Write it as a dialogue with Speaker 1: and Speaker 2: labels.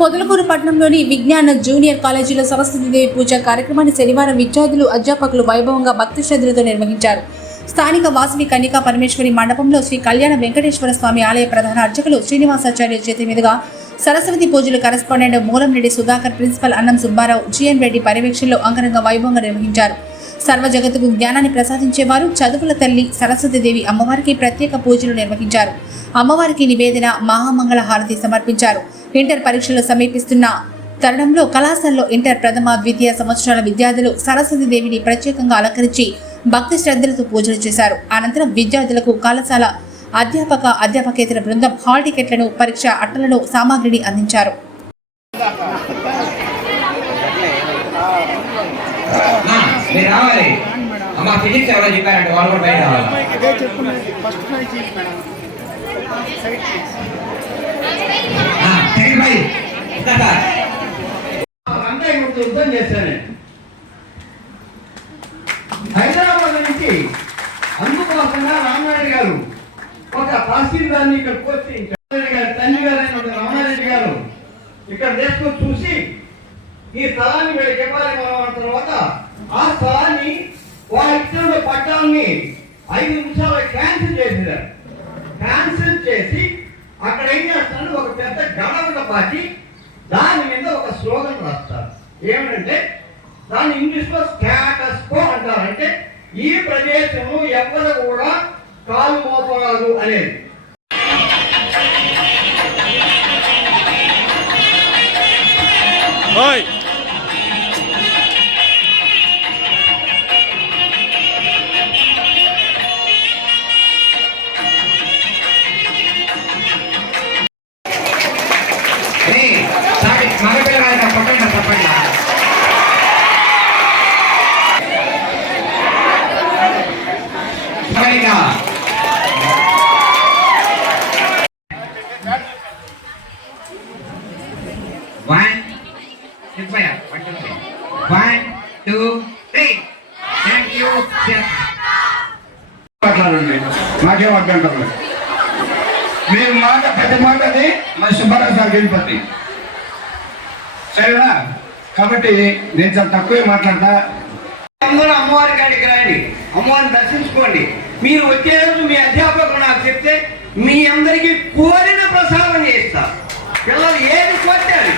Speaker 1: పొదలకూరు పట్టణంలోని విజ్ఞాన జూనియర్ కాలేజీలో సరస్వతీదేవి పూజ కార్యక్రమాన్ని శనివారం విద్యార్థులు అధ్యాపకులు వైభవంగా భక్తి శ్రద్ధలతో నిర్వహించారు. స్థానిక వాసవి కన్యకా పరమేశ్వరి మండపంలో శ్రీ కళ్యాణ వెంకటేశ్వర స్వామి ఆలయ ప్రధాన అర్చకులు శ్రీనివాసాచార్య చేతి మీదుగా సరస్వతి పూజలు కరెస్పాండెంట్ మూలంరెడ్డి సుధాకర్ ప్రిన్సిపల్ అన్నం సుబ్బారావు జిఎన్ రెడ్డి పర్యవేక్షణలో అంగరంగ వైభవంగా నిర్వహించారు. సర్వ జగత్తుకు జ్ఞానాన్ని ప్రసాదించేవారు చదువుల తల్లి సరస్వతిదేవి అమ్మవారికి ప్రత్యేక పూజలు నిర్వహించారు. అమ్మవారికి నివేదన మహామంగళ హారతి సమర్పించారు. ఇంటర్ పరీక్షలు సమీపిస్తున్న తరుణంలో కళాశాలలో ఇంటర్ ప్రథమ ద్వితీయ సంవత్సరాల విద్యార్థులు సరస్వతీదేవిని ప్రత్యేకంగా అలంకరించి భక్తి శ్రద్ధలతో పూజలు చేశారు. అనంతరం విద్యార్థులకు కళాశాల అధ్యాపక అధ్యాపకేతర బృందం హాల్ టికెట్లను పరీక్ష అట్టలను సామాగ్రిని అందించారు. ఫస్ట్ నుంచి మేడం
Speaker 2: సైడ్ ప్లీజ్ ఆ, సెకండ్ బై ఇంకా యుద్ధం చేశాను హైదరాబాద్ నుంచి అందుకోసంగా రామారెడ్డి గారు ఒక తహసీల్దార్ని ఇక్కడికి వచ్చి రామారెడ్డి గారి తండ్రి గారైన రామారెడ్డి గారు ఇక్కడ తీసుకొని చూసి ఈ స్థలాన్ని వీళ్ళకి ఇవ్వాలి మనం తర్వాత ఆ స్థలాన్ని వాళ్ళ పట్టాలని ఐదు నిమిషాలు క్యాన్సిల్ చేసేదారు క్యాన్సిల్ చేసి అక్కడ ఏం చేస్తాను ఒక పెద్ద గడవక పాటి దాని మీద ఒక స్లోగన్ రాస్తారు. ఏమిటంటే దాన్ని ఇంగ్లీష్లో స్టాటస్ కో అంటారు అంటే ఈ ప్రదేశము ఎవ్వరు కూడా కాలు మోపరాదు అనేది. ఏయ్, one చెప్పయ్య one two three one two three thank you మాట్లాడండి నాకేం మీరు మాట ప్రతి మాటది మన సుబ్బారావు సార్ గణపతి సరేనా? కాబట్టి నేను చాలా తక్కువే మాట్లాడతా. అందరూ అమ్మవారి కాడికి రండి. అమ్మవారిని దర్శించుకోండి. మీరు వచ్చే రోజు మీ అధ్యాపకులు నాకు చెప్తే మీ అందరికీ కోరిన ప్రసాదం చేస్తా. పిల్లలు ఏది కోరితే అది.